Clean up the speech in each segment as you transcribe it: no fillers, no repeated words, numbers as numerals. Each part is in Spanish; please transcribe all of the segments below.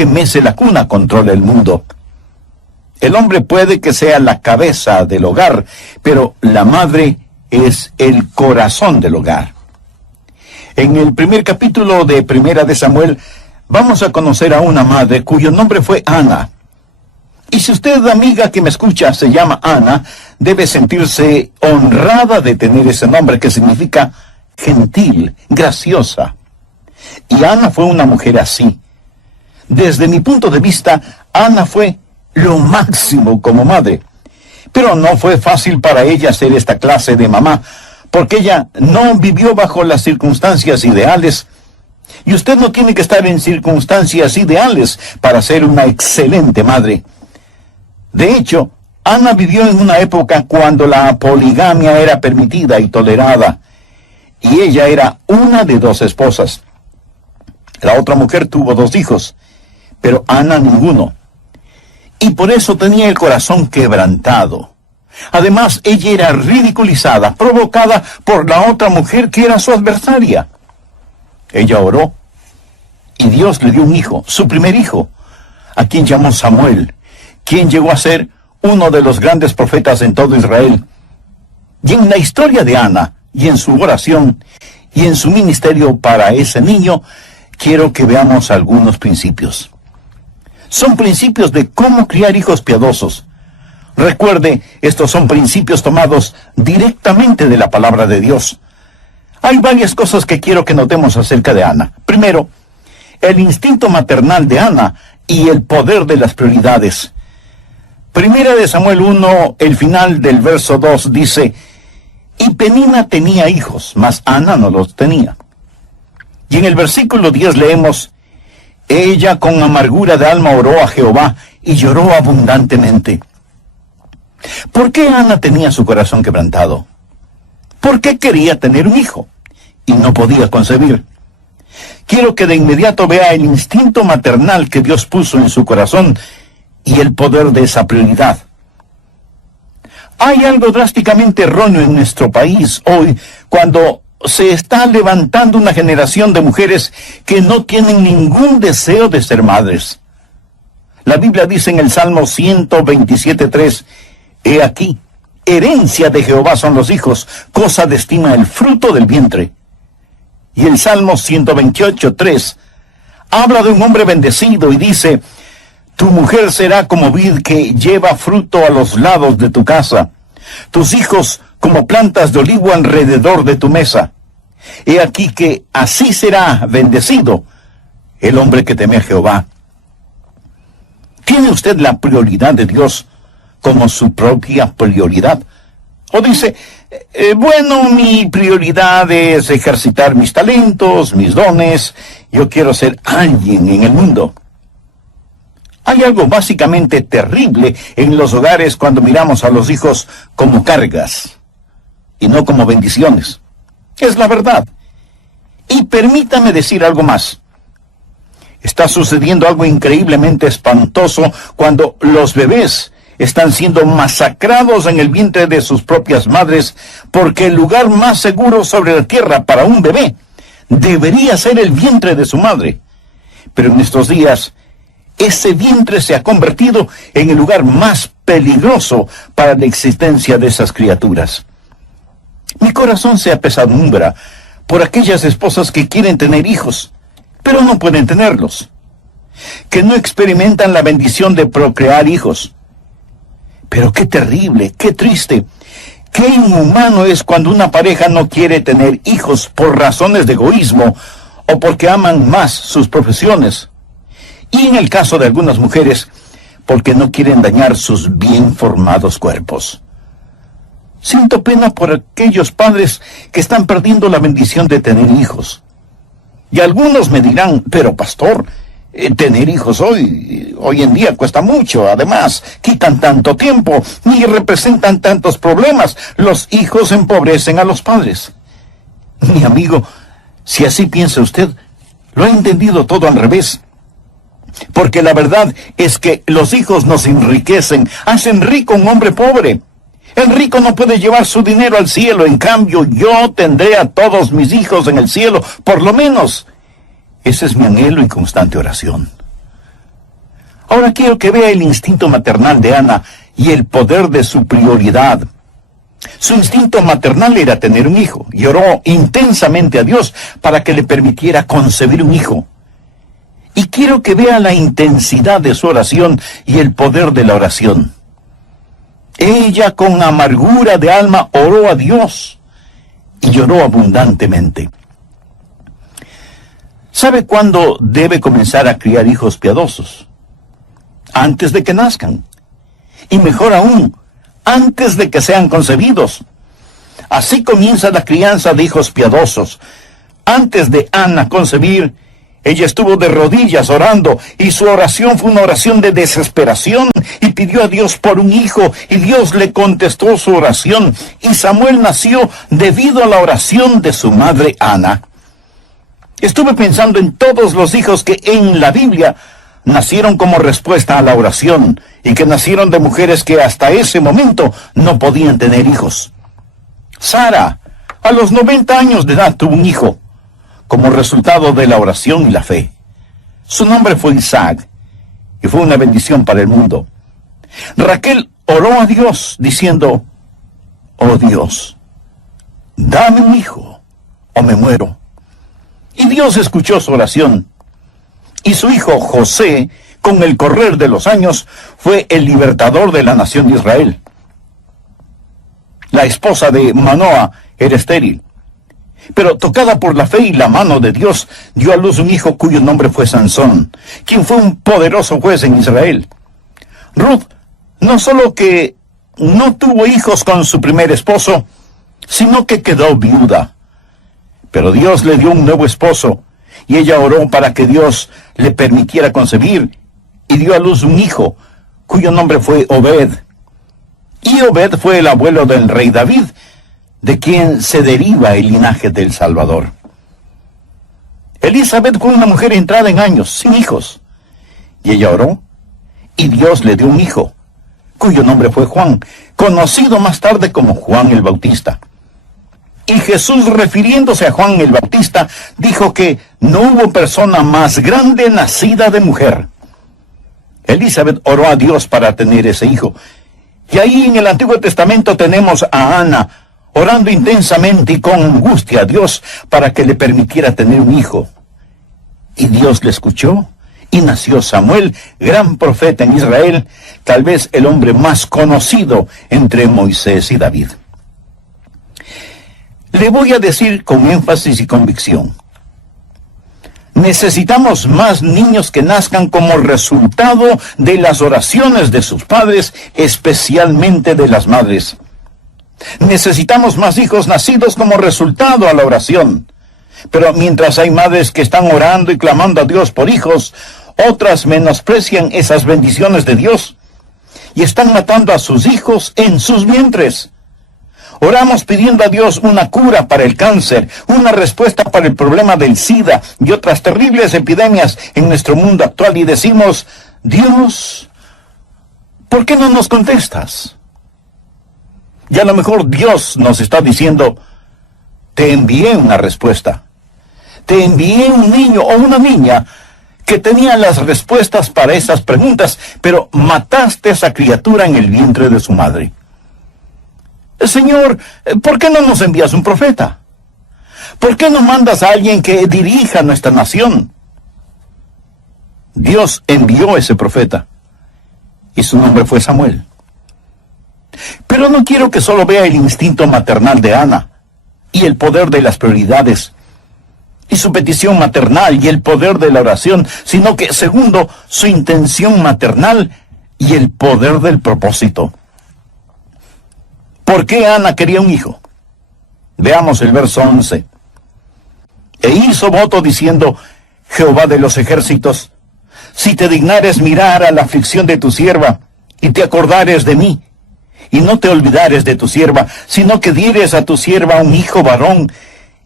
que mece la cuna controla el mundo. El hombre puede que sea la cabeza del hogar, pero la madre es el corazón del hogar. En el primer capítulo de Primera de Samuel, vamos a conocer a una madre cuyo nombre fue Ana. Y si usted, amiga que me escucha, se llama Ana, debe sentirse honrada de tener ese nombre que significa gentil, graciosa. Y Ana fue una mujer así. Desde mi punto de vista, Ana fue lo máximo como madre. Pero no fue fácil para ella ser esta clase de mamá, porque ella no vivió bajo las circunstancias ideales. Y usted no tiene que estar en circunstancias ideales para ser una excelente madre. De hecho, Ana vivió en una época cuando la poligamia era permitida y tolerada, y ella era una de 2 esposas. La otra mujer tuvo 2 hijos, pero Ana ninguno. Y por eso tenía el corazón quebrantado. Además, ella era ridiculizada, provocada por la otra mujer que era su adversaria. Ella oró, y Dios le dio un hijo, su primer hijo, a quien llamó Samuel, quien llegó a ser uno de los grandes profetas en todo Israel. Y en la historia de Ana, y en su oración, y en su ministerio para ese niño, quiero que veamos algunos principios. Son principios de cómo criar hijos piadosos. Recuerde, estos son principios tomados directamente de la palabra de Dios. Hay varias cosas que quiero que notemos acerca de Ana. Primero, el instinto maternal de Ana y el poder de las prioridades. Primera de Samuel 1, el final del verso 2 dice: y Penina tenía hijos, mas Ana no los tenía. Y en el versículo 10 leemos: ella con amargura de alma oró a Jehová y lloró abundantemente. ¿Por qué Ana tenía su corazón quebrantado? ¿Por qué quería tener un hijo y no podía concebir? Quiero que de inmediato vea el instinto maternal que Dios puso en su corazón y el poder de esa prioridad. Hay algo drásticamente erróneo en nuestro país hoy cuando se está levantando una generación de mujeres que no tienen ningún deseo de ser madres. La Biblia dice en el Salmo 127:3, he aquí, herencia de Jehová son los hijos, cosa de estima el fruto del vientre. Y el Salmo 128:3 habla de un hombre bendecido y dice: tu mujer será como vid que lleva fruto a los lados de tu casa, tus hijos como plantas de olivo alrededor de tu mesa. He aquí que así será bendecido el hombre que teme a Jehová. ¿Tiene usted la prioridad de Dios como su propia prioridad? O dice, bueno, mi prioridad es ejercitar mis talentos, mis dones, yo quiero ser alguien en el mundo. Hay algo básicamente terrible en los hogares cuando miramos a los hijos como cargas y no como bendiciones. Es la verdad. Y permítame decir algo más. Está sucediendo algo increíblemente espantoso cuando los bebés están siendo masacrados en el vientre de sus propias madres, porque el lugar más seguro sobre la tierra para un bebé debería ser el vientre de su madre. Pero en estos días, ese vientre se ha convertido en el lugar más peligroso para la existencia de esas criaturas. Mi corazón se apesadumbra por aquellas esposas que quieren tener hijos, pero no pueden tenerlos, que no experimentan la bendición de procrear hijos. Pero qué terrible, qué triste, qué inhumano es cuando una pareja no quiere tener hijos por razones de egoísmo o porque aman más sus profesiones. Y en el caso de algunas mujeres, porque no quieren dañar sus bien formados cuerpos. Siento pena por aquellos padres que están perdiendo la bendición de tener hijos. Y algunos me dirán, pero pastor, tener hijos hoy en día cuesta mucho, además, quitan tanto tiempo y representan tantos problemas. Los hijos empobrecen a los padres. Mi amigo, si así piensa usted, lo ha entendido todo al revés. Porque la verdad es que los hijos nos enriquecen, hacen rico a un hombre pobre. El rico no puede llevar su dinero al cielo, en cambio yo tendré a todos mis hijos en el cielo, por lo menos. Ese es mi anhelo y constante oración. Ahora quiero que vea el instinto maternal de Ana y el poder de su prioridad. Su instinto maternal era tener un hijo, y oró intensamente a Dios para que le permitiera concebir un hijo. Y quiero que vea la intensidad de su oración y el poder de la oración. Ella con amargura de alma oró a Dios y lloró abundantemente. ¿Sabe cuándo debe comenzar a criar hijos piadosos? Antes de que nazcan. Y mejor aún, antes de que sean concebidos. Así comienza la crianza de hijos piadosos. Antes de Ana concebir, ella estuvo de rodillas orando, y su oración fue una oración de desesperación, y pidió a Dios por un hijo, y Dios le contestó su oración, y Samuel nació debido a la oración de su madre Ana. Estuve pensando en todos los hijos que en la Biblia nacieron como respuesta a la oración, y que nacieron de mujeres que hasta ese momento no podían tener hijos. Sara, a los 90 años de edad, tuvo un hijo, como resultado de la oración y la fe. Su nombre fue Isaac, y fue una bendición para el mundo. Raquel oró a Dios, diciendo, «Oh Dios, dame un hijo, o me muero». Y Dios escuchó su oración, y su hijo José, con el correr de los años, fue el libertador de la nación de Israel. La esposa de Manoa era estéril, pero tocada por la fe y la mano de Dios, dio a luz un hijo cuyo nombre fue Sansón, quien fue un poderoso juez en Israel. Ruth no solo que no tuvo hijos con su primer esposo, sino que quedó viuda. Pero Dios le dio un nuevo esposo, y ella oró para que Dios le permitiera concebir, y dio a luz un hijo, cuyo nombre fue Obed. Y Obed fue el abuelo del rey David, de quien se deriva el linaje del Salvador. Elizabeth fue una mujer entrada en años, sin hijos. Y ella oró, y Dios le dio un hijo, cuyo nombre fue Juan, conocido más tarde como Juan el Bautista. Y Jesús, refiriéndose a Juan el Bautista, dijo que no hubo persona más grande nacida de mujer. Elizabeth oró a Dios para tener ese hijo. Y ahí en el Antiguo Testamento tenemos a Ana, orando intensamente y con angustia a Dios para que le permitiera tener un hijo. Y Dios le escuchó, y nació Samuel, gran profeta en Israel, tal vez el hombre más conocido entre Moisés y David. Le voy a decir con énfasis y convicción: necesitamos más niños que nazcan como resultado de las oraciones de sus padres, especialmente de las madres. Necesitamos más hijos nacidos como resultado a la oración. Pero mientras hay madres que están orando y clamando a Dios por hijos, otras menosprecian esas bendiciones de Dios y están matando a sus hijos en sus vientres. Oramos pidiendo a Dios una cura para el cáncer, una respuesta para el problema del SIDA y otras terribles epidemias en nuestro mundo actual, y decimos: Dios, ¿por qué no nos contestas? Y a lo mejor Dios nos está diciendo: te envié una respuesta. Te envié un niño o una niña que tenía las respuestas para esas preguntas, pero mataste a esa criatura en el vientre de su madre. Señor, ¿por qué no nos envías un profeta? ¿Por qué no mandas a alguien que dirija nuestra nación? Dios envió a ese profeta, y su nombre fue Samuel. Pero no quiero que solo vea el instinto maternal de Ana, y el poder de las prioridades, y su petición maternal y el poder de la oración, sino que, segundo, su intención maternal y el poder del propósito. ¿Por qué Ana quería un hijo? Veamos el verso 11. E hizo voto diciendo: Jehová de los ejércitos, si te dignares mirar a la aflicción de tu sierva, y te acordares de mí, y no te olvidares de tu sierva, sino que dieres a tu sierva un hijo varón,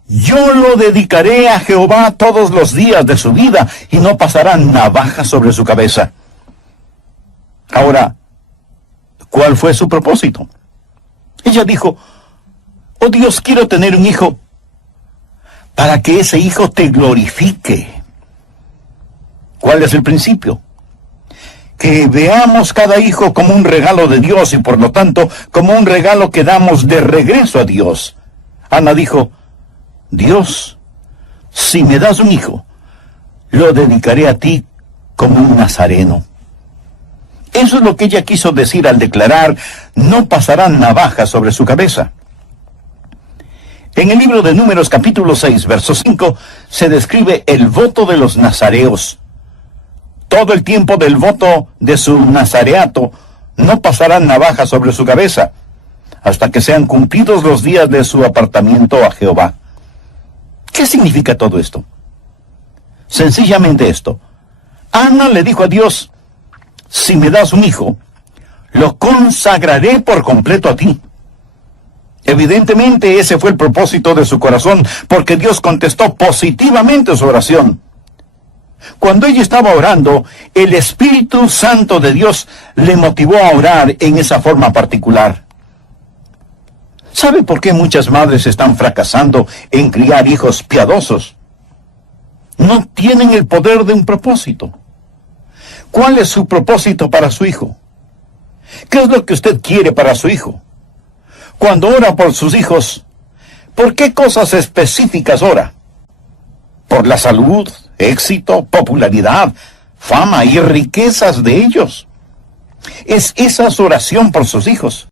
yo lo dedicaré a Jehová todos los días de su vida, y no pasará navaja sobre su cabeza. Ahora, ¿cuál fue su propósito? Ella dijo: oh Dios, quiero tener un hijo, para que ese hijo te glorifique. ¿Cuál es el principio? que veamos cada hijo como un regalo de Dios y por lo tanto como un regalo que damos de regreso a Dios. Ana dijo, Dios, si me das un hijo, lo dedicaré a ti como un nazareno. Eso es lo que ella quiso decir al declarar, no pasarán navajas sobre su cabeza. En el libro de Números capítulo 6, verso 5, se describe el voto de los nazareos. Todo el tiempo del voto de su nazareato, no pasarán navajas sobre su cabeza, hasta que sean cumplidos los días de su apartamiento a Jehová. ¿Qué significa todo esto? Sencillamente esto. Ana le dijo a Dios, si me das un hijo, lo consagraré por completo a ti. Evidentemente ese fue el propósito de su corazón, porque Dios contestó positivamente su oración. Cuando ella estaba orando, el Espíritu Santo de Dios le motivó a orar en esa forma particular. ¿Sabe por qué muchas madres están fracasando en criar hijos piadosos? No tienen el poder de un propósito. ¿Cuál es su propósito para su hijo? ¿Qué es lo que usted quiere para su hijo? Cuando ora por sus hijos, ¿por qué cosas específicas ora? ¿Por la salud, éxito, popularidad, fama y riquezas de ellos? ¿Es esa su oración por sus hijos?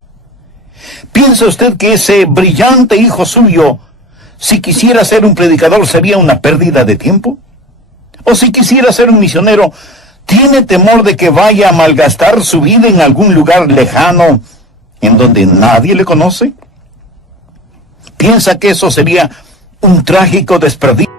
¿Piensa usted que ese brillante hijo suyo, si quisiera ser un predicador, sería una pérdida de tiempo? ¿O si quisiera ser un misionero, tiene temor de que vaya a malgastar su vida en algún lugar lejano en donde nadie le conoce? ¿Piensa que eso sería un trágico desperdicio?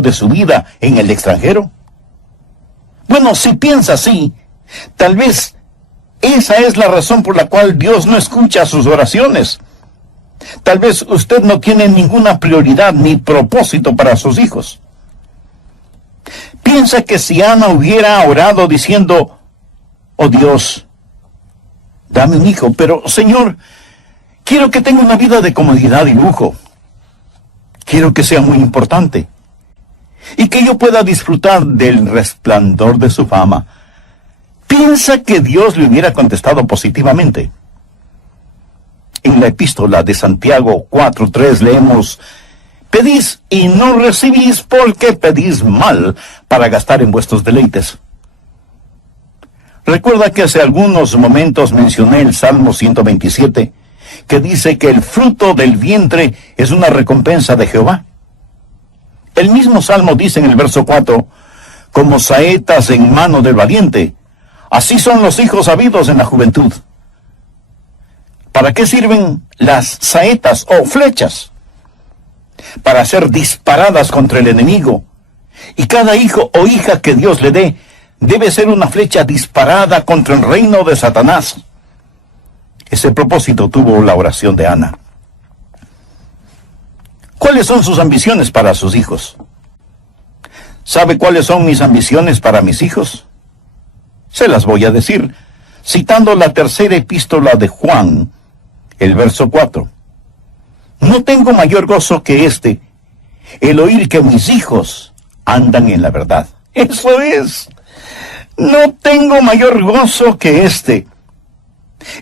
De su vida en el extranjero? Bueno, si piensa así, tal vez esa es la razón por la cual Dios no escucha sus oraciones. Tal vez usted no tiene ninguna prioridad ni propósito para sus hijos. Piensa que si Ana hubiera orado diciendo, oh Dios, dame un hijo, pero Señor, quiero que tenga una vida de comodidad y lujo. Quiero que sea muy importante y que yo pueda disfrutar del resplandor de su fama. ¿Piensa que Dios le hubiera contestado positivamente? En la epístola de Santiago 4:3 leemos, pedís y no recibís porque pedís mal para gastar en vuestros deleites. Recuerda que hace algunos momentos mencioné el Salmo 127, que dice que el fruto del vientre es una recompensa de Jehová. El mismo Salmo dice en el verso 4, como saetas en mano del valiente, así son los hijos habidos en la juventud. ¿Para qué sirven las saetas o flechas? Para ser disparadas contra el enemigo. Y cada hijo o hija que Dios le dé, debe ser una flecha disparada contra el reino de Satanás. Ese propósito tuvo la oración de Ana. ¿Cuáles son sus ambiciones para sus hijos? ¿Sabe cuáles son mis ambiciones para mis hijos? Se las voy a decir, citando la tercera epístola de Juan, el verso 4. No tengo mayor gozo que este, el oír que mis hijos andan en la verdad. Eso es. No tengo mayor gozo que este,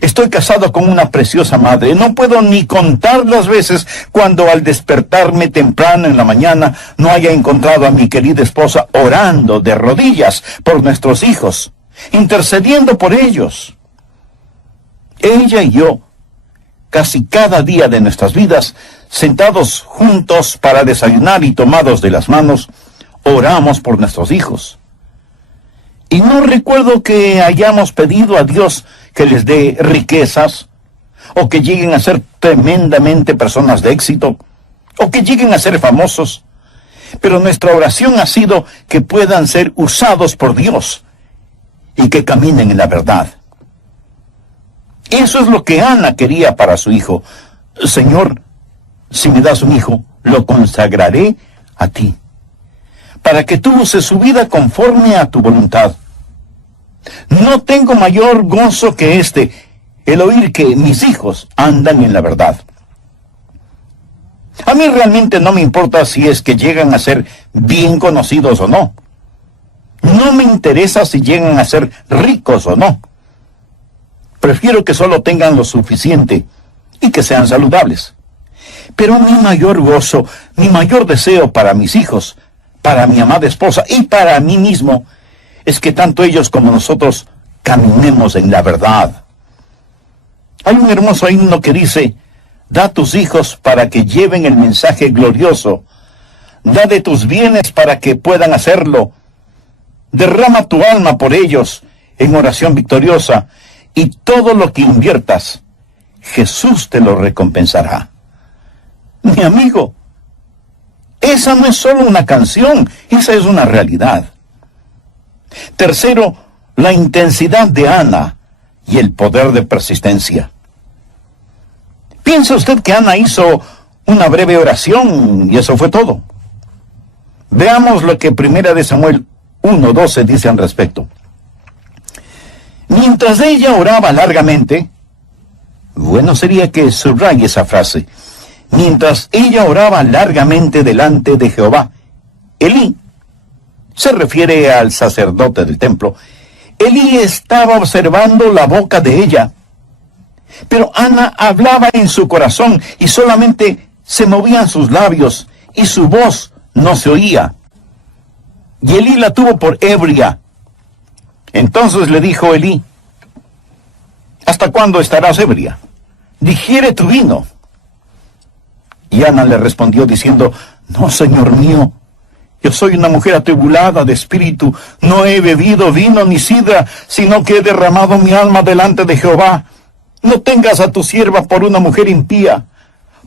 Estoy casado con una preciosa madre. No puedo ni contar las veces cuando al despertarme temprano en la mañana no haya encontrado a mi querida esposa orando de rodillas por nuestros hijos, intercediendo por ellos. Ella y yo, casi cada día de nuestras vidas, sentados juntos para desayunar y tomados de las manos, oramos por nuestros hijos. Y no recuerdo que hayamos pedido a Dios que les dé riquezas, o que lleguen a ser tremendamente personas de éxito, o que lleguen a ser famosos. Pero nuestra oración ha sido que puedan ser usados por Dios y que caminen en la verdad. Eso es lo que Ana quería para su hijo. Señor, si me das un hijo, lo consagraré a ti, para que tú uses su vida conforme a tu voluntad. No tengo mayor gozo que el oír que mis hijos andan en la verdad. A mí realmente no me importa si es que llegan a ser bien conocidos o no. No me interesa si llegan a ser ricos o no. Prefiero que solo tengan lo suficiente y que sean saludables. Pero mi mayor gozo, mi mayor deseo para mis hijos, para mi amada esposa y para mí mismo, es que tanto ellos como nosotros caminemos en la verdad. Hay un hermoso himno que dice: da tus hijos para que lleven el mensaje glorioso. Da de tus bienes para que puedan hacerlo. Derrama tu alma por ellos en oración victoriosa, y todo lo que inviertas, Jesús te lo recompensará. Mi amigo, esa no es solo una canción, esa es una realidad. Tercero, la intensidad de Ana y el poder de persistencia. ¿Piensa usted que Ana hizo una breve oración y eso fue todo? Veamos lo que 1 Samuel 1:12 dice al respecto. Mientras ella oraba largamente, bueno sería que subraye esa frase, mientras ella oraba largamente delante de Jehová, Elí, se refiere al sacerdote del templo, Elí estaba observando la boca de ella. Pero Ana hablaba en su corazón y solamente se movían sus labios y su voz no se oía. Y Elí la tuvo por ebria. Entonces le dijo Elí: ¿hasta cuándo estarás ebria? Digiere tu vino. Y Ana le respondió diciendo: no, señor mío, yo soy una mujer atribulada de espíritu, no he bebido vino ni sidra, sino que he derramado mi alma delante de Jehová. No tengas a tu sierva por una mujer impía,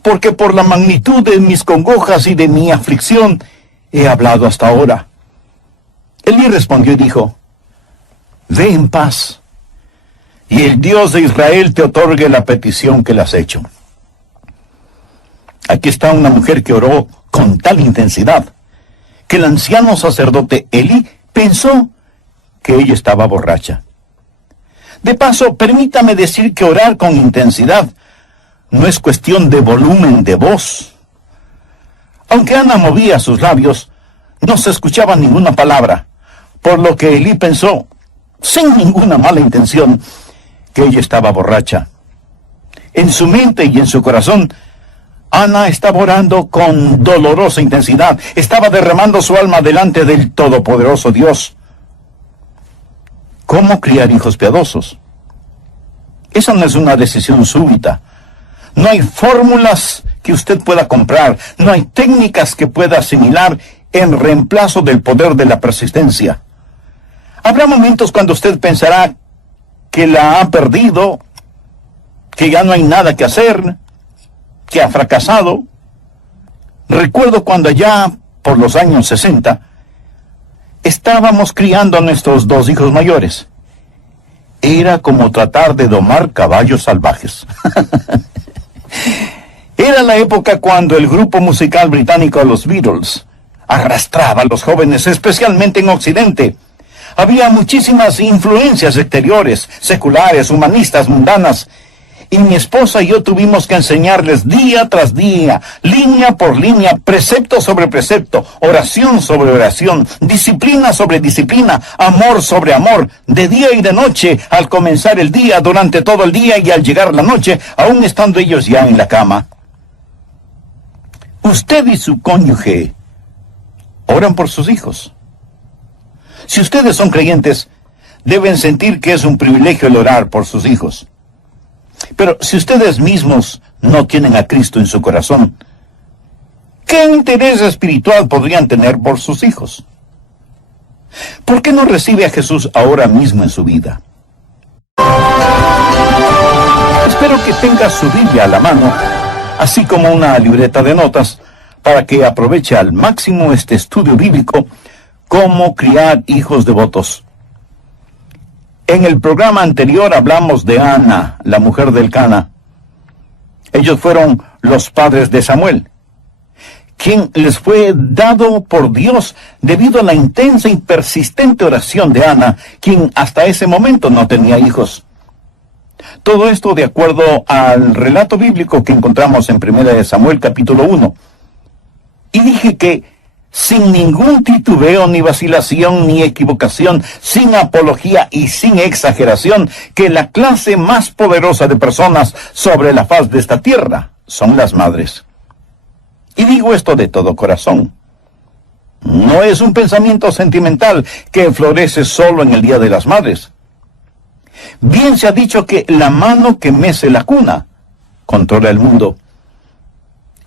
porque por la magnitud de mis congojas y de mi aflicción he hablado hasta ahora. Elí respondió y dijo: ve en paz, y el Dios de Israel te otorgue la petición que le has hecho. Aquí está una mujer que oró con tal intensidad que el anciano sacerdote Elí pensó que ella estaba borracha. De paso, permítame decir que orar con intensidad no es cuestión de volumen de voz. Aunque Ana movía sus labios, no se escuchaba ninguna palabra, por lo que Elí pensó, sin ninguna mala intención, que ella estaba borracha. En su mente y en su corazón, Ana estaba orando con dolorosa intensidad, estaba derramando su alma delante del todopoderoso Dios. ¿Cómo criar hijos piadosos? Esa no es una decisión súbita. No hay fórmulas que usted pueda comprar, no hay técnicas que pueda asimilar en reemplazo del poder de la persistencia. Habrá momentos cuando usted pensará que la ha perdido, que ya no hay nada que hacer, que ha fracasado. Recuerdo cuando allá por los años 60 estábamos criando a nuestros 2 hijos mayores. Era como tratar de domar caballos salvajes. Era la época cuando el grupo musical británico Los Beatles arrastraba a los jóvenes, especialmente en Occidente. Había muchísimas influencias exteriores, seculares, humanistas, mundanas, Y mi esposa y yo tuvimos que enseñarles día tras día, línea por línea, precepto sobre precepto, oración sobre oración, disciplina sobre disciplina, amor sobre amor, de día y de noche, al comenzar el día, durante todo el día y al llegar la noche, aún estando ellos ya en la cama. Usted y su cónyuge oran por sus hijos. Si ustedes son creyentes, deben sentir que es un privilegio el orar por sus hijos. Pero si ustedes mismos no tienen a Cristo en su corazón, ¿qué interés espiritual podrían tener por sus hijos? ¿Por qué no recibe a Jesús ahora mismo en su vida? Espero que tenga su Biblia a la mano, así como una libreta de notas, para que aproveche al máximo este estudio bíblico, Cómo criar hijos devotos. En el programa anterior hablamos de Ana, la mujer del Cana. Ellos fueron los padres de Samuel, quien les fue dado por Dios debido a la intensa y persistente oración de Ana, quien hasta ese momento no tenía hijos. Todo esto de acuerdo al relato bíblico que encontramos en 1 Samuel capítulo 1. Y dije que sin ningún titubeo, ni vacilación, ni equivocación, sin apología y sin exageración, que la clase más poderosa de personas sobre la faz de esta tierra son las madres. Y digo esto de todo corazón. No es un pensamiento sentimental que florece solo en el Día de las Madres. Bien se ha dicho que la mano que mece la cuna controla el mundo.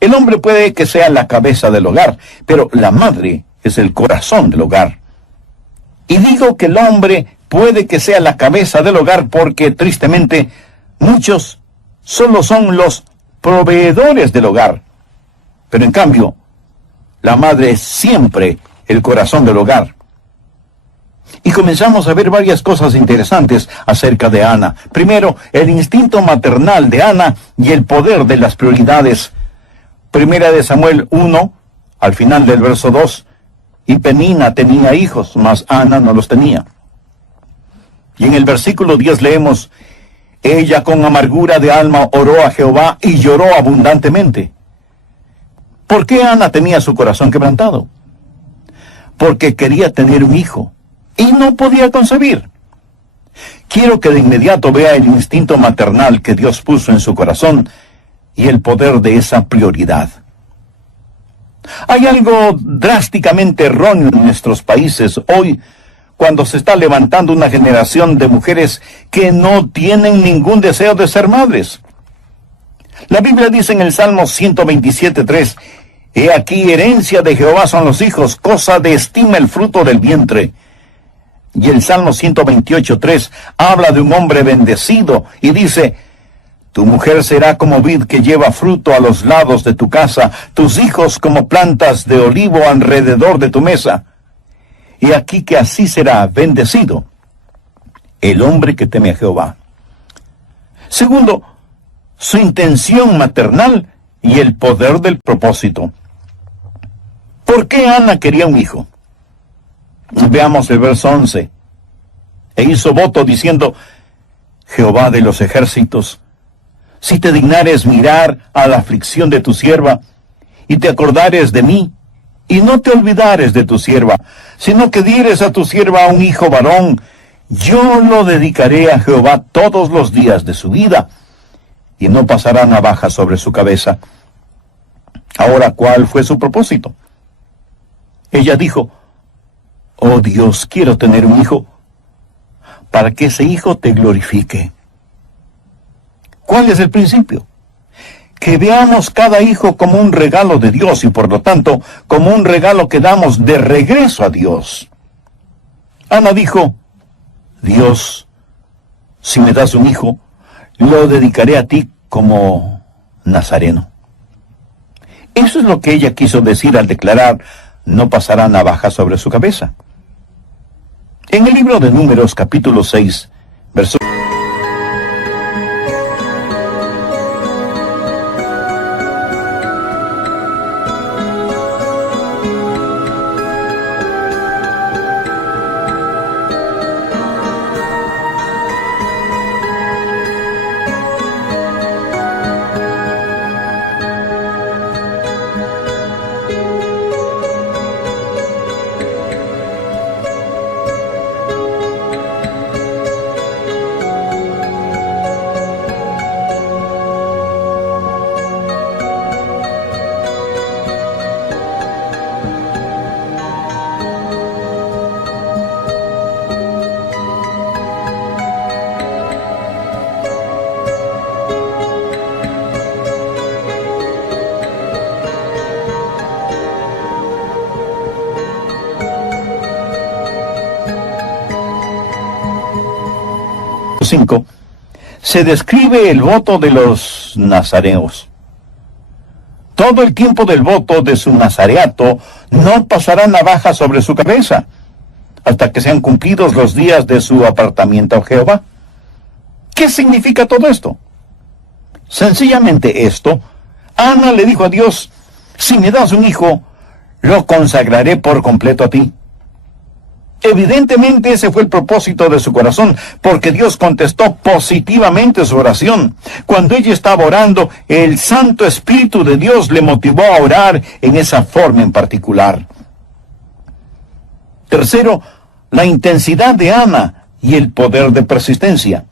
El hombre puede que sea la cabeza del hogar, pero la madre es el corazón del hogar. Y digo que el hombre puede que sea la cabeza del hogar porque, tristemente, muchos solo son los proveedores del hogar. Pero en cambio, la madre es siempre el corazón del hogar. Y comenzamos a ver varias cosas interesantes acerca de Ana. Primero, el instinto maternal de Ana y el poder de las prioridades. 1 Samuel 1, al final del verso 2, y Penina tenía hijos, mas Ana no los tenía. Y en el versículo 10 leemos, ella con amargura de alma oró a Jehová y lloró abundantemente. ¿Por qué Ana tenía su corazón quebrantado? Porque quería tener un hijo y no podía concebir. Quiero que de inmediato vea el instinto maternal que Dios puso en su corazón y el poder de esa prioridad. Hay algo drásticamente erróneo en nuestros países hoy, cuando se está levantando una generación de mujeres que no tienen ningún deseo de ser madres. La Biblia dice en el Salmo 127:3, he aquí herencia de Jehová son los hijos, cosa de estima el fruto del vientre. Y el Salmo 128:3 habla de un hombre bendecido y dice, tu mujer será como vid que lleva fruto a los lados de tu casa, tus hijos como plantas de olivo alrededor de tu mesa. Y aquí que así será bendecido el hombre que teme a Jehová. Segundo, su intención maternal y el poder del propósito. ¿Por qué Ana quería un hijo? Veamos el verso 11. E hizo voto diciendo, Jehová de los ejércitos, si te dignares mirar a la aflicción de tu sierva, y te acordares de mí, y no te olvidares de tu sierva, sino que dieres a tu sierva un hijo varón, yo lo dedicaré a Jehová todos los días de su vida, y no pasará navaja sobre su cabeza. Ahora, ¿cuál fue su propósito? Ella dijo, oh Dios, quiero tener un hijo, para que ese hijo te glorifique. ¿Cuál es el principio? Que veamos cada hijo como un regalo de Dios y por lo tanto como un regalo que damos de regreso a Dios. Ana dijo, Dios, si me das un hijo, lo dedicaré a ti como nazareno. Eso es lo que ella quiso decir al declarar, no pasará navaja sobre su cabeza. En el libro de Números capítulo 6, verso 5, se describe el voto de los nazareos. Todo el tiempo del voto de su nazareato no pasará navaja sobre su cabeza, hasta que sean cumplidos los días de su apartamiento a Jehová. ¿Qué significa todo esto? Sencillamente esto: Ana le dijo a Dios: si me das un hijo, lo consagraré por completo a ti. Evidentemente ese fue el propósito de su corazón, porque Dios contestó positivamente su oración. Cuando ella estaba orando, el Santo Espíritu de Dios le motivó a orar en esa forma en particular. Tercero, la intensidad de Ana y el poder de persistencia.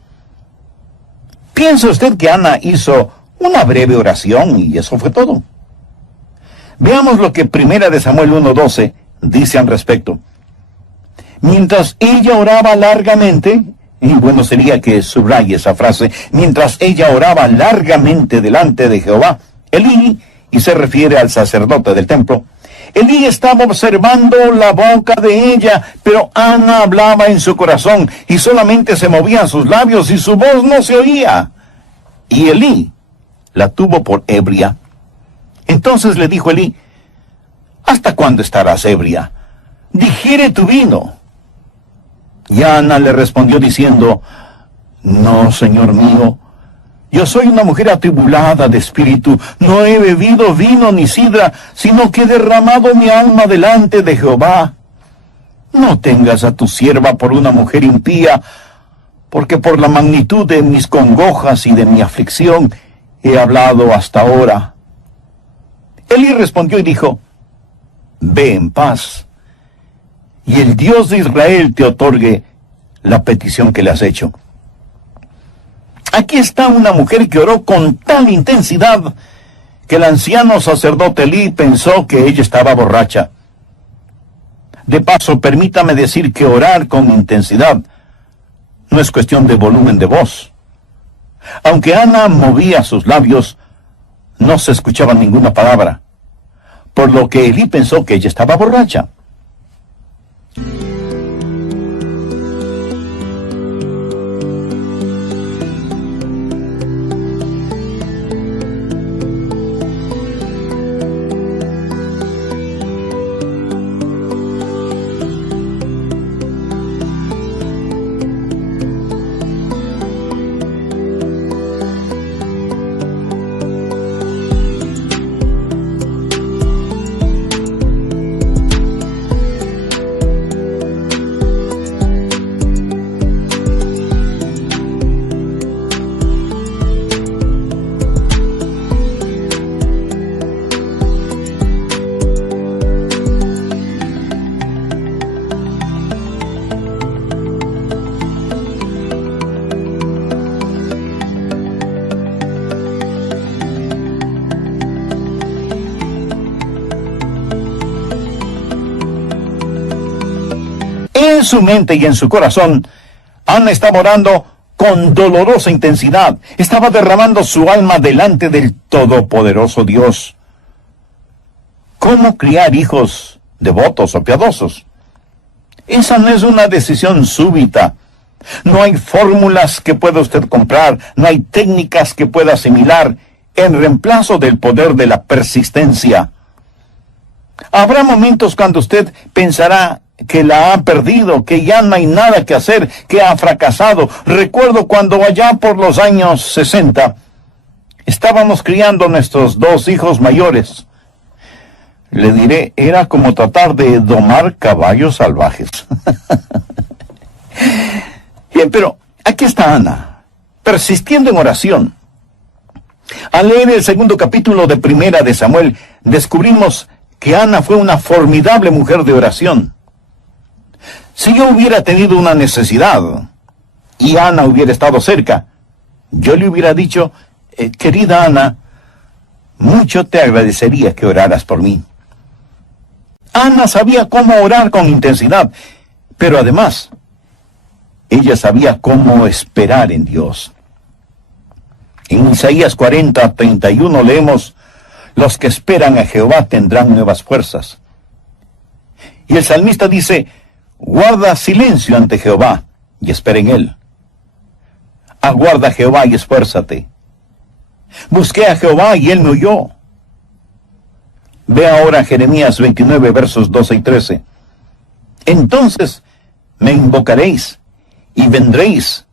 ¿Piensa usted que Ana hizo una breve oración y eso fue todo? Veamos lo que 1 Samuel 1:12 dice al respecto. Mientras ella oraba largamente, y bueno sería que subraye esa frase, mientras ella oraba largamente delante de Jehová, Elí, y se refiere al sacerdote del templo, Elí estaba observando la boca de ella, pero Ana hablaba en su corazón, y solamente se movían sus labios y su voz no se oía. Y Elí la tuvo por ebria. Entonces le dijo Elí: ¿hasta cuándo estarás ebria? Digiere tu vino. Y Ana le respondió diciendo: no, señor mío, yo soy una mujer atribulada de espíritu, no he bebido vino ni sidra, sino que he derramado mi alma delante de Jehová. No tengas a tu sierva por una mujer impía, porque por la magnitud de mis congojas y de mi aflicción he hablado hasta ahora. Elí respondió y dijo: ve en paz, y el Dios de Israel te otorgue la petición que le has hecho. Aquí está una mujer que oró con tal intensidad que el anciano sacerdote Elí pensó que ella estaba borracha. De paso, permítame decir que orar con intensidad no es cuestión de volumen de voz. Aunque Ana movía sus labios, no se escuchaba ninguna palabra, por lo que Elí pensó que ella estaba borracha. En su mente y en su corazón, Ana estaba orando con dolorosa intensidad. Estaba derramando su alma delante del todopoderoso Dios. ¿Cómo criar hijos devotos o piadosos? Esa no es una decisión súbita. No hay fórmulas que pueda usted comprar, no hay técnicas que pueda asimilar en reemplazo del poder de la persistencia. Habrá momentos cuando usted pensará que la ha perdido, que ya no hay nada que hacer, que ha fracasado. Recuerdo cuando allá por los años 60 estábamos criando nuestros 2 hijos mayores. Le diré, era como tratar de domar caballos salvajes. Bien, pero aquí está Ana, persistiendo en oración. Al leer el 2º capítulo de 1 de Samuel, descubrimos que Ana fue una formidable mujer de oración. Si yo hubiera tenido una necesidad y Ana hubiera estado cerca, yo le hubiera dicho: querida Ana, mucho te agradecería que oraras por mí. Ana sabía cómo orar con intensidad, pero además, ella sabía cómo esperar en Dios. En Isaías 40:31 leemos: los que esperan a Jehová tendrán nuevas fuerzas. Y el salmista dice: guarda silencio ante Jehová y espera en él. Aguarda a Jehová y esfuérzate. Busqué a Jehová y él me oyó. Ve ahora Jeremías 29, versos 12 y 13. Entonces me invocaréis y vendréis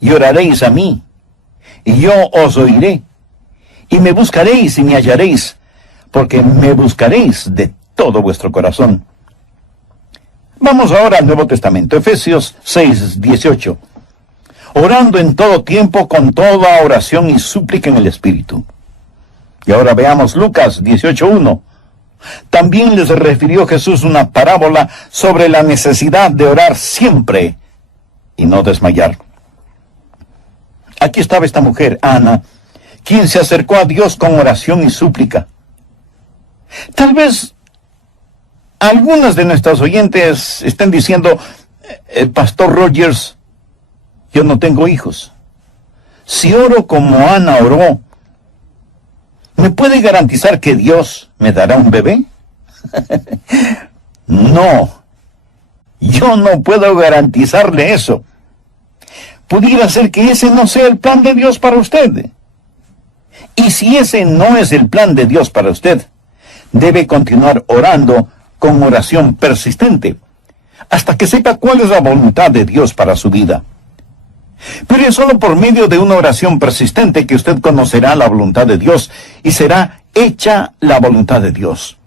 y oraréis a mí, y yo os oiré, y me buscaréis y me hallaréis, porque me buscaréis de todo vuestro corazón. Vamos ahora al Nuevo Testamento, Efesios 6, 18. Orando en todo tiempo con toda oración y súplica en el Espíritu. Y ahora veamos Lucas 18:1. También les refirió Jesús una parábola sobre la necesidad de orar siempre y no desmayar. Aquí estaba esta mujer, Ana, quien se acercó a Dios con oración y súplica. Tal vez algunas de nuestras oyentes estén diciendo, Pastor Rogers, yo no tengo hijos. Si oro como Ana oró, ¿me puede garantizar que Dios me dará un bebé? No, yo no puedo garantizarle eso. Pudiera ser que ese no sea el plan de Dios para usted. Y si ese no es el plan de Dios para usted, debe continuar orando con oración persistente, hasta que sepa cuál es la voluntad de Dios para su vida. Pero es solo por medio de una oración persistente que usted conocerá la voluntad de Dios y será hecha la voluntad de Dios.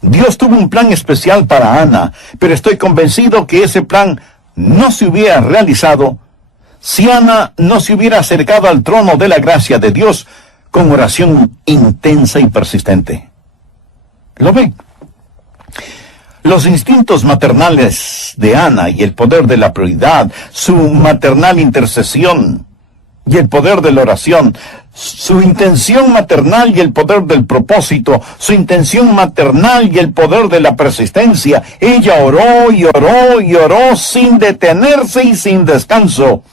Dios tuvo un plan especial para Ana, pero estoy convencido que ese plan no se hubiera realizado si Ana no se hubiera acercado al trono de la gracia de Dios con oración intensa y persistente. ¿Lo ven? Los instintos maternales de Ana y el poder de la prioridad, su maternal intercesión y el poder de la oración, su intención maternal y el poder del propósito, su intención maternal y el poder de la persistencia. Ella oró y oró y oró sin detenerse y sin descanso.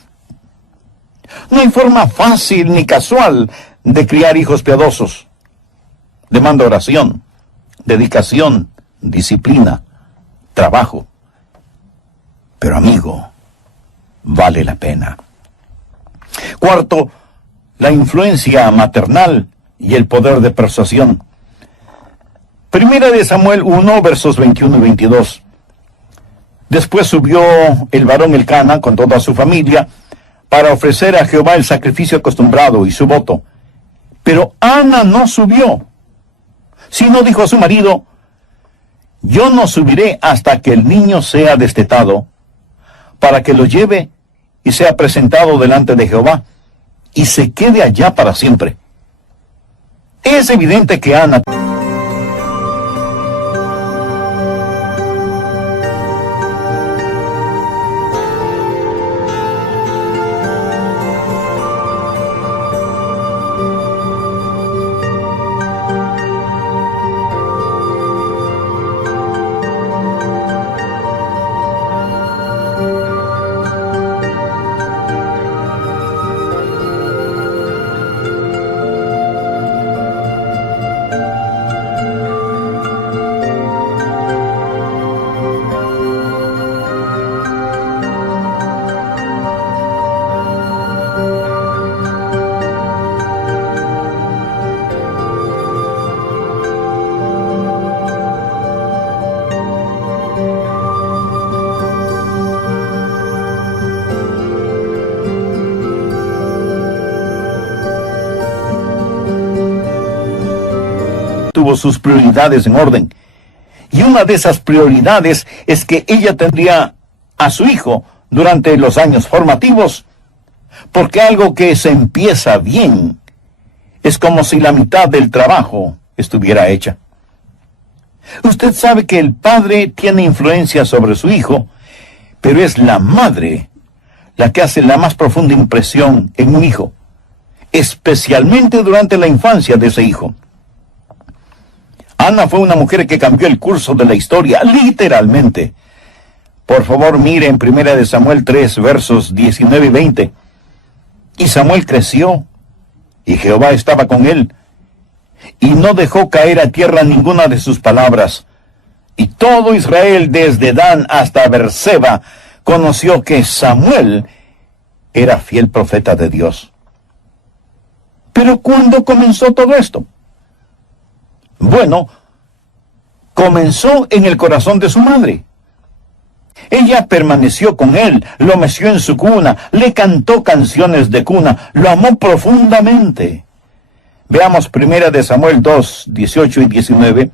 No hay forma fácil ni casual de criar hijos piadosos. Demanda oración, dedicación, disciplina, trabajo. Pero amigo, vale la pena. Cuarto, la influencia maternal y el poder de persuasión. Primera de Samuel 1, versos 21 y 22. Después subió el varón Elcana con toda su familia para ofrecer a Jehová el sacrificio acostumbrado y su voto. Pero Ana no subió, sino dijo a su marido, yo no subiré hasta que el niño sea destetado, para que lo lleve y sea presentado delante de Jehová, y se quede allá para siempre. Es evidente que Ana tuvo sus prioridades en orden. Y una de esas prioridades es que ella tendría a su hijo durante los años formativos, porque algo que se empieza bien es como si la mitad del trabajo estuviera hecha. Usted sabe que el padre tiene influencia sobre su hijo, pero es la madre la que hace la más profunda impresión en un hijo, especialmente durante la infancia de ese hijo. Ana fue una mujer que cambió el curso de la historia, literalmente. Por favor, mire en 1 de Samuel 3, versos 19 y 20. Y Samuel creció, y Jehová estaba con él, y no dejó caer a tierra ninguna de sus palabras. Y todo Israel, desde Dan hasta Berseba, conoció que Samuel era fiel profeta de Dios. Pero ¿cuándo comenzó todo esto? Bueno, comenzó en el corazón de su madre. Ella permaneció con él, lo meció en su cuna, le cantó canciones de cuna, lo amó profundamente. Veamos 1 Samuel 2, 18 y 19.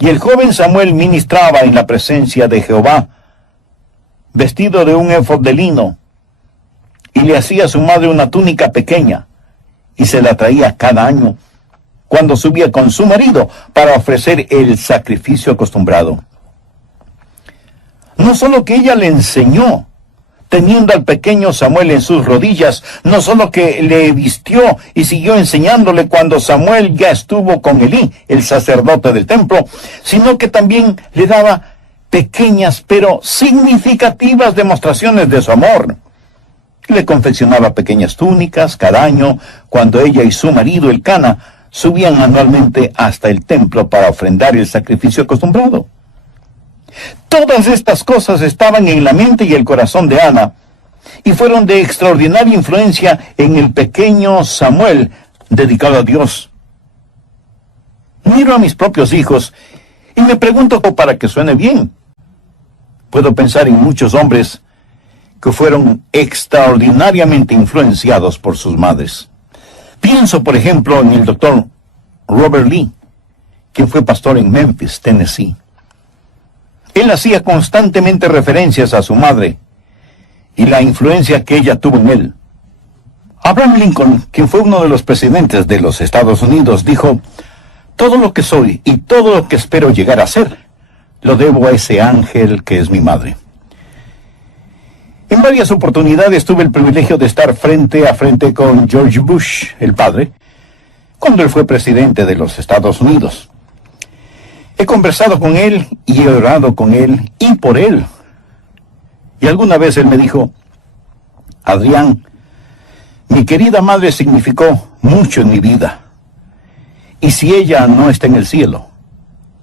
Y el joven Samuel ministraba en la presencia de Jehová, vestido de un éfod de lino, y le hacía a su madre una túnica pequeña, y se la traía cada año, cuando subía con su marido para ofrecer el sacrificio acostumbrado. No solo que ella le enseñó, teniendo al pequeño Samuel en sus rodillas, no solo que le vistió y siguió enseñándole cuando Samuel ya estuvo con Elí, el sacerdote del templo, sino que también le daba pequeñas pero significativas demostraciones de su amor. Le confeccionaba pequeñas túnicas cada año cuando ella y su marido Elcana subían anualmente hasta el templo para ofrendar el sacrificio acostumbrado. Todas estas cosas estaban en la mente y el corazón de Ana y fueron de extraordinaria influencia en el pequeño Samuel dedicado a Dios. Miro a mis propios hijos y me pregunto, para que suene bien, puedo pensar en muchos hombres que fueron extraordinariamente influenciados por sus madres. Pienso, por ejemplo, en el doctor Robert Lee, quien fue pastor en Memphis, Tennessee. Él hacía constantemente referencias a su madre y la influencia que ella tuvo en él. Abraham Lincoln, quien fue uno de los presidentes de los Estados Unidos, dijo: todo lo que soy y todo lo que espero llegar a ser, lo debo a ese ángel que es mi madre. En varias oportunidades tuve el privilegio de estar frente a frente con George Bush, el padre, cuando él fue presidente de los Estados Unidos. He conversado con él y he orado con él y por él. Y alguna vez él me dijo: Adrián, mi querida madre significó mucho en mi vida. Y si ella no está en el cielo,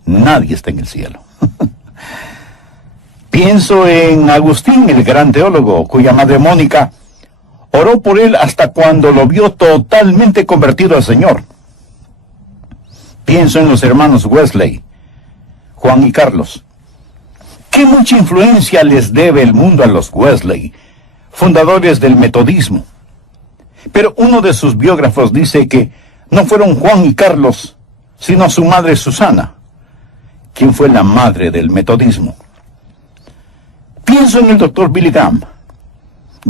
nadie está en el cielo. Pienso en Agustín, el gran teólogo, cuya madre Mónica oró por él hasta cuando lo vio totalmente convertido al Señor. Pienso en los hermanos Wesley, Juan y Carlos. Qué mucha influencia les debe el mundo a los Wesley, fundadores del metodismo. Pero uno de sus biógrafos dice que no fueron Juan y Carlos, sino su madre Susana, quien fue la madre del metodismo. Pienso en el doctor Billy Graham,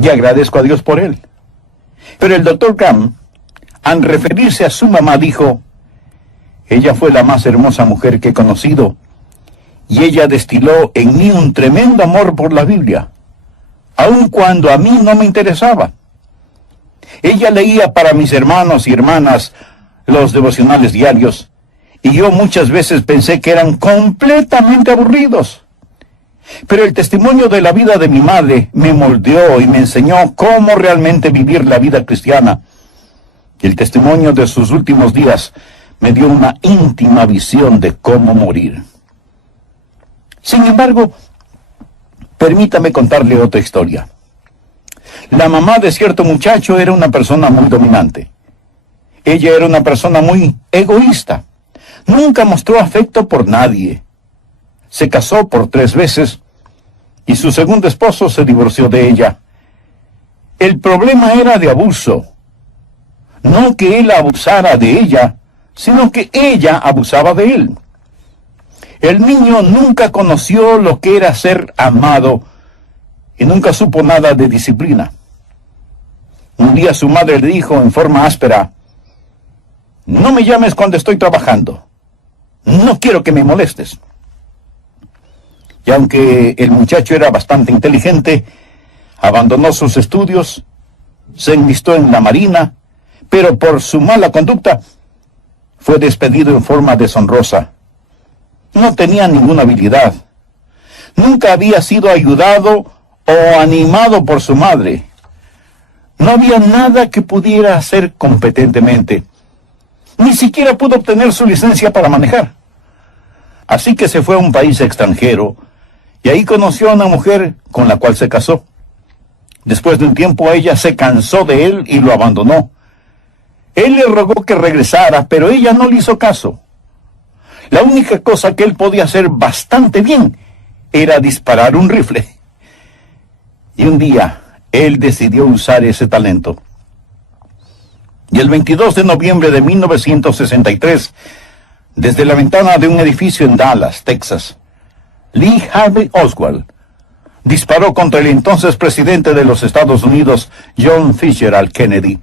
y agradezco a Dios por él. Pero el doctor Graham, al referirse a su mamá, dijo: ella fue la más hermosa mujer que he conocido, y ella destiló en mí un tremendo amor por la Biblia, aun cuando a mí no me interesaba. Ella leía para mis hermanos y hermanas los devocionales diarios, y yo muchas veces pensé que eran completamente aburridos. Pero el testimonio de la vida de mi madre me moldeó y me enseñó cómo realmente vivir la vida cristiana. Y el testimonio de sus últimos días me dio una íntima visión de cómo morir. Sin embargo, permítame contarle otra historia. La mamá de cierto muchacho era una persona muy dominante. Ella era una persona muy egoísta. Nunca mostró afecto por nadie. Se casó por 3 veces y su segundo esposo se divorció de ella. El problema era de abuso. No que él abusara de ella, sino que ella abusaba de él. El niño nunca conoció lo que era ser amado y nunca supo nada de disciplina. Un día su madre le dijo en forma áspera: no me llames cuando estoy trabajando. No quiero que me molestes. Y aunque el muchacho era bastante inteligente, abandonó sus estudios, se enlistó en la marina, pero por su mala conducta fue despedido en forma deshonrosa. No tenía ninguna habilidad. Nunca había sido ayudado o animado por su madre. No había nada que pudiera hacer competentemente. Ni siquiera pudo obtener su licencia para manejar. Así que se fue a un país extranjero y ahí conoció a una mujer con la cual se casó. Después de un tiempo ella se cansó de él y lo abandonó. Él le rogó que regresara, pero ella no le hizo caso. La única cosa que él podía hacer bastante bien era disparar un rifle. Y un día, él decidió usar ese talento. Y el 22 de noviembre de 1963, desde la ventana de un edificio en Dallas, Texas, Lee Harvey Oswald disparó contra el entonces presidente de los Estados Unidos, John Fitzgerald Kennedy.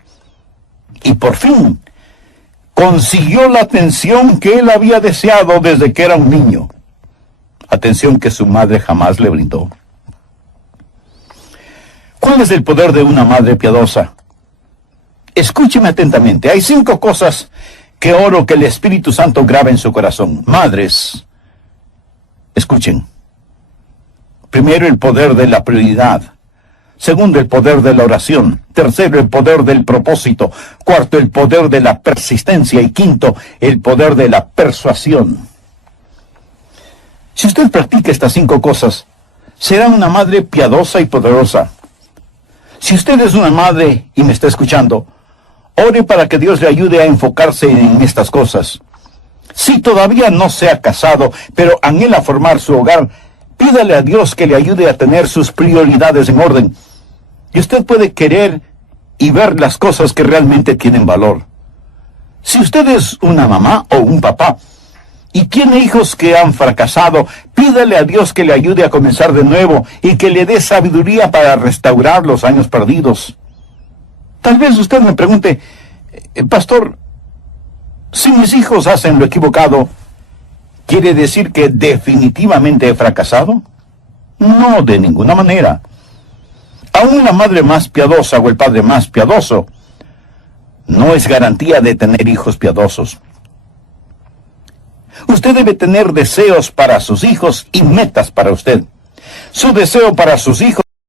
Y por fin, consiguió la atención que él había deseado desde que era un niño. Atención que su madre jamás le brindó. ¿Cuál es el poder de una madre piadosa? Escúcheme atentamente. Hay 5 cosas que oro que el Espíritu Santo graba en su corazón. Madres, escuchen. Primero, el poder de la prioridad. Segundo, el poder de la oración. Tercero, el poder del propósito. Cuarto, el poder de la persistencia. Y quinto, el poder de la persuasión. Si usted practica estas 5 cosas, será una madre piadosa y poderosa. Si usted es una madre y me está escuchando, ore para que Dios le ayude a enfocarse en estas cosas. Si todavía no se ha casado, pero anhela formar su hogar, pídale a Dios que le ayude a tener sus prioridades en orden. Y usted puede querer y ver las cosas que realmente tienen valor. Si usted es una mamá o un papá y tiene hijos que han fracasado, pídale a Dios que le ayude a comenzar de nuevo y que le dé sabiduría para restaurar los años perdidos. Tal vez usted me pregunte, pastor, si mis hijos hacen lo equivocado, ¿quiere decir que definitivamente he fracasado? No, de ninguna manera. Aún la madre más piadosa o el padre más piadoso no es garantía de tener hijos piadosos. Usted debe tener deseos para sus hijos y metas para usted. Su deseo para sus hijos